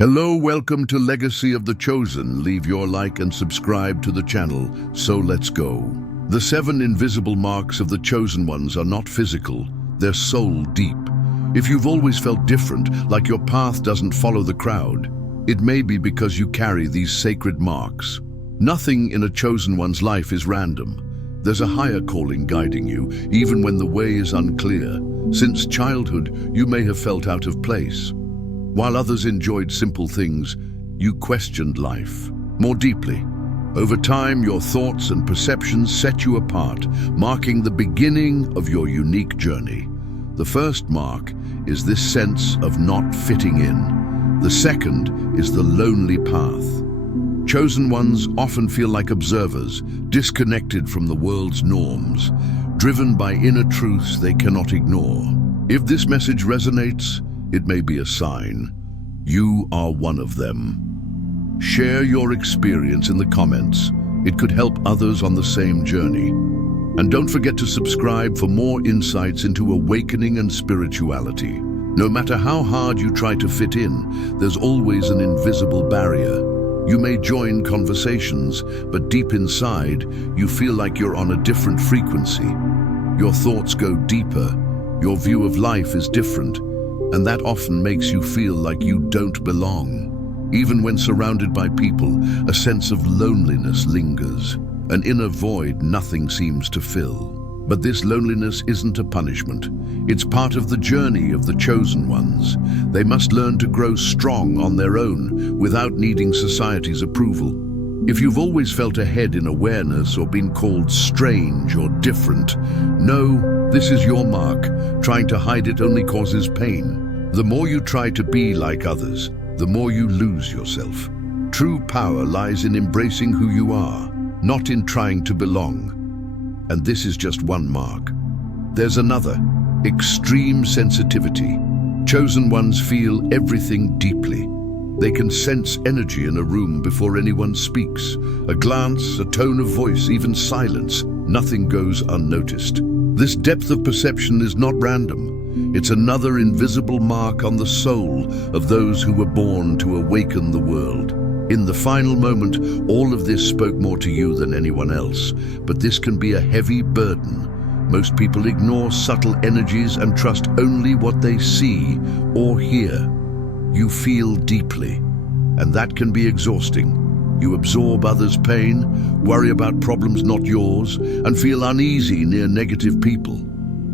Hello, welcome to Legacy of the Chosen. Leave your like and subscribe to the channel, so let's go. The 7 invisible marks of the chosen ones are not physical, they're soul deep. If you've always felt different, like your path doesn't follow the crowd, it may be because you carry these sacred marks. Nothing in a chosen one's life is random. There's a higher calling guiding you, even when the way is unclear. Since childhood, you may have felt out of place. While others enjoyed simple things, you questioned life more deeply. Over time, your thoughts and perceptions set you apart, marking the beginning of your unique journey. The first mark is this sense of not fitting in. The second is the lonely path. Chosen ones often feel like observers, disconnected from the world's norms, driven by inner truths they cannot ignore. If this message resonates, it may be a sign. You are one of them. Share your experience in the comments. It could help others on the same journey. And don't forget to subscribe for more insights into awakening and spirituality. No matter how hard you try to fit in, there's always an invisible barrier. You may join conversations, but deep inside, you feel like you're on a different frequency. Your thoughts go deeper. Your view of life is different. And that often makes you feel like you don't belong. Even when surrounded by people, a sense of loneliness lingers, an inner void nothing seems to fill. But this loneliness isn't a punishment. It's part of the journey of the chosen ones. They must learn to grow strong on their own without needing society's approval. If you've always felt ahead in awareness or been called strange or different, know this is your mark. Trying to hide it only causes pain. The more you try to be like others, the more you lose yourself. True power lies in embracing who you are, not in trying to belong. And this is just one mark. There's another, extreme sensitivity. Chosen ones feel everything deeply. They can sense energy in a room before anyone speaks. A glance, a tone of voice, even silence, nothing goes unnoticed. This depth of perception is not random. It's another invisible mark on the soul of those who were born to awaken the world. In the final moment, all of this spoke more to you than anyone else, but this can be a heavy burden. Most people ignore subtle energies and trust only what they see or hear. You feel deeply, and that can be exhausting. You absorb others' pain, worry about problems not yours, and feel uneasy near negative people.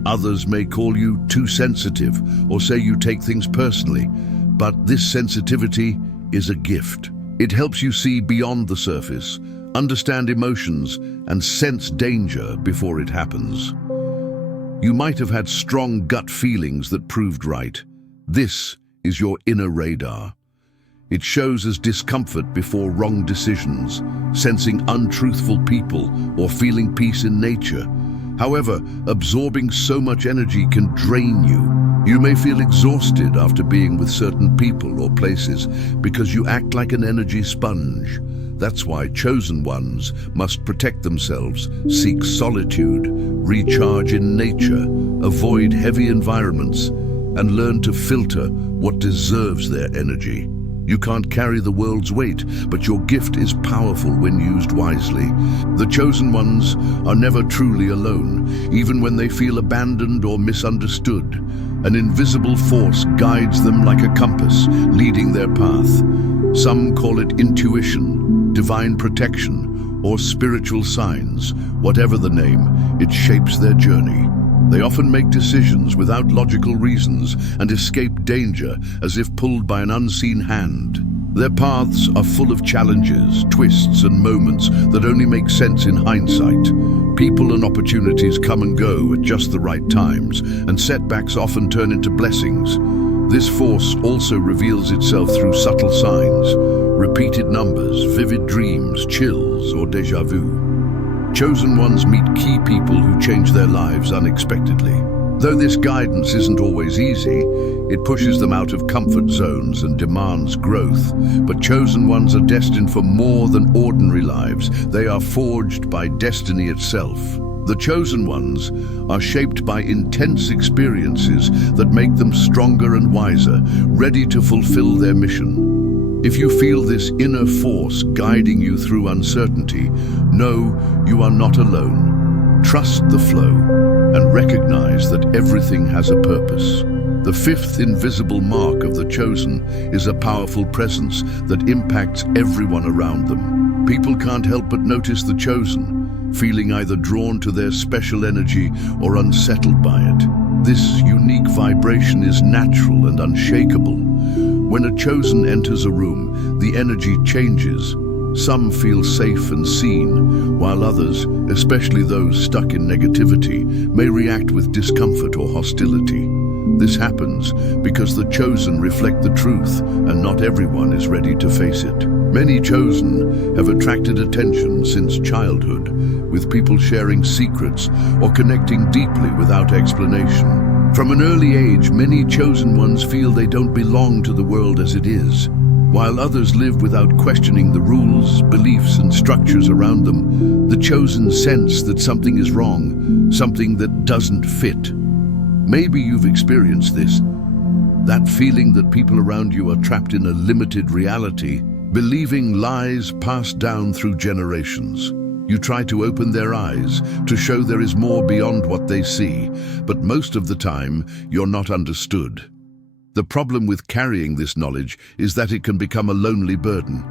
Others may call you too sensitive or say you take things personally, but this sensitivity is a gift. It helps you see beyond the surface, understand emotions, and sense danger before it happens. You might have had strong gut feelings that proved right. This is your inner radar. It shows as discomfort before wrong decisions, sensing untruthful people, or feeling peace in nature. However, absorbing so much energy can drain you. You may feel exhausted after being with certain people or places because you act like an energy sponge. That's why chosen ones must protect themselves, seek solitude, recharge in nature, avoid heavy environments, and learn to filter what deserves their energy. You can't carry the world's weight, but your gift is powerful when used wisely. The chosen ones are never truly alone, even when they feel abandoned or misunderstood. An invisible force guides them like a compass, leading their path. Some call it intuition, divine protection, or spiritual signs. Whatever the name, it shapes their journey. They often make decisions without logical reasons and escape danger as if pulled by an unseen hand. Their paths are full of challenges, twists, and moments that only make sense in hindsight. People and opportunities come and go at just the right times, and setbacks often turn into blessings. This force also reveals itself through subtle signs, repeated numbers, vivid dreams, chills, or déjà vu. Chosen ones meet key people who change their lives unexpectedly. Though this guidance isn't always easy, it pushes them out of comfort zones and demands growth. But chosen ones are destined for more than ordinary lives. They are forged by destiny itself. The chosen ones are shaped by intense experiences that make them stronger and wiser, ready to fulfill their mission. If you feel this inner force guiding you through uncertainty, know you are not alone. Trust the flow and recognize that everything has a purpose. The fifth invisible mark of the chosen is a powerful presence that impacts everyone around them. People can't help but notice the chosen, feeling either drawn to their special energy or unsettled by it. This unique vibration is natural and unshakable. When a chosen enters a room, the energy changes. Some feel safe and seen, while others, especially those stuck in negativity, may react with discomfort or hostility. This happens because the chosen reflect the truth, and not everyone is ready to face it. Many chosen have attracted attention since childhood, with people sharing secrets or connecting deeply without explanation. From an early age, many chosen ones feel they don't belong to the world as it is, while others live without questioning the rules, beliefs, and structures around them. The chosen sense that something is wrong, something that doesn't fit. Maybe you've experienced this, that feeling that people around you are trapped in a limited reality, believing lies passed down through generations. You try to open their eyes, to show there is more beyond what they see, but most of the time, you're not understood. The problem with carrying this knowledge is that it can become a lonely burden.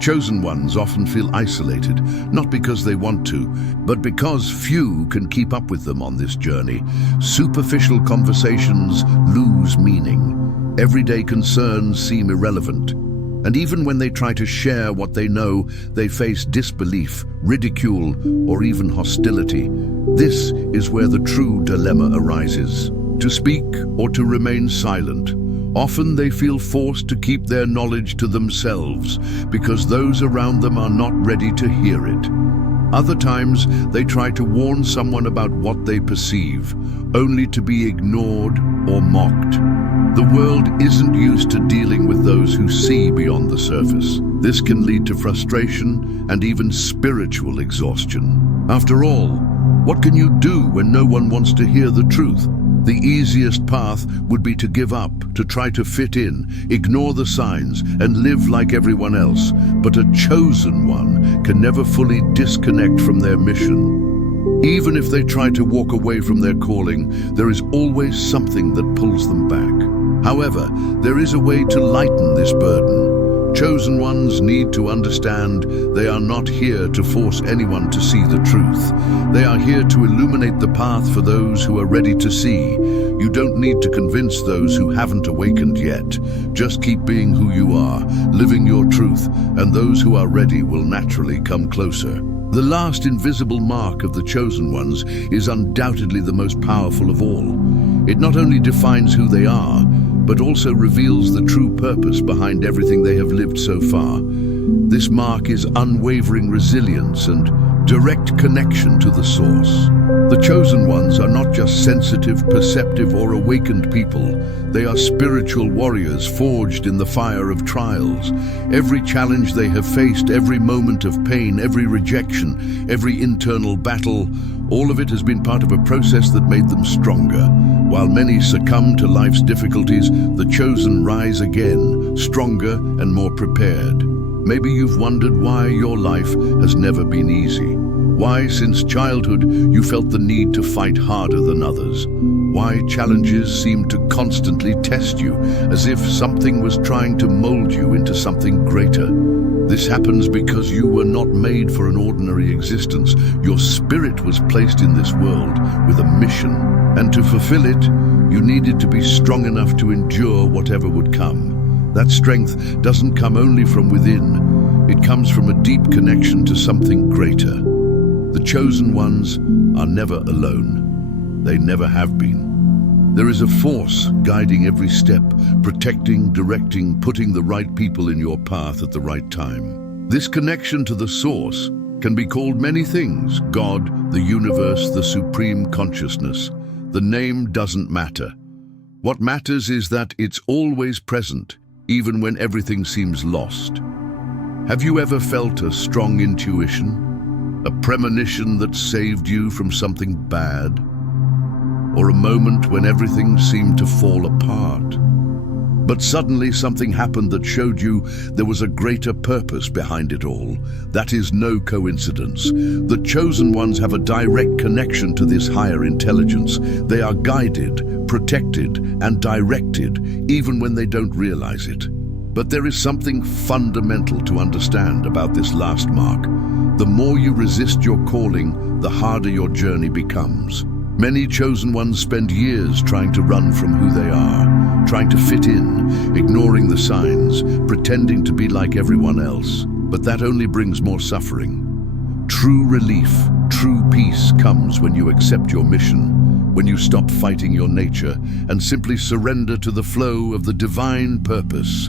Chosen ones often feel isolated, not because they want to, but because few can keep up with them on this journey. Superficial conversations lose meaning. Everyday concerns seem irrelevant. And even when they try to share what they know, they face disbelief, ridicule, or even hostility. This is where the true dilemma arises. To speak or to remain silent. Often they feel forced to keep their knowledge to themselves because those around them are not ready to hear it. Other times, they try to warn someone about what they perceive, only to be ignored or mocked. The world isn't used to dealing with those who see beyond the surface. This can lead to frustration and even spiritual exhaustion. After all, what can you do when no one wants to hear the truth? The easiest path would be to give up, to try to fit in, ignore the signs, and live like everyone else. But a chosen one can never fully disconnect from their mission. Even if they try to walk away from their calling, there is always something that pulls them back. However, there is a way to lighten this burden. Chosen ones need to understand they are not here to force anyone to see the truth. They are here to illuminate the path for those who are ready to see. You don't need to convince those who haven't awakened yet. Just keep being who you are, living your truth, and those who are ready will naturally come closer. The last invisible mark of the chosen ones is undoubtedly the most powerful of all. It not only defines who they are, but also reveals the true purpose behind everything they have lived so far. This mark is unwavering resilience and direct connection to the source. The chosen ones are not just sensitive, perceptive, or awakened people. They are spiritual warriors forged in the fire of trials. Every challenge they have faced, every moment of pain, every rejection, every internal battle, all of it has been part of a process that made them stronger. While many succumb to life's difficulties, the chosen rise again, stronger and more prepared. Maybe you've wondered why your life has never been easy. Why, since childhood, you felt the need to fight harder than others. Why challenges seemed to constantly test you, as if something was trying to mold you into something greater. This happens because you were not made for an ordinary existence. Your spirit was placed in this world with a mission, and to fulfill it, you needed to be strong enough to endure whatever would come. That strength doesn't come only from within. It comes from a deep connection to something greater. The chosen ones are never alone. They never have been. There is a force guiding every step, protecting, directing, putting the right people in your path at the right time. This connection to the source can be called many things: God, the universe, the supreme consciousness. The name doesn't matter. What matters is that it's always present, even when everything seems lost. Have you ever felt a strong intuition? A premonition that saved you from something bad? Or a moment when everything seemed to fall apart? But suddenly something happened that showed you there was a greater purpose behind it all. That is no coincidence. The chosen ones have a direct connection to this higher intelligence. They are guided, protected, and directed, even when they don't realize it. But there is something fundamental to understand about this last mark. The more you resist your calling, the harder your journey becomes. Many chosen ones spend years trying to run from who they are, trying to fit in, ignoring the signs, pretending to be like everyone else. But that only brings more suffering. True relief, true peace comes when you accept your mission, when you stop fighting your nature and simply surrender to the flow of the divine purpose.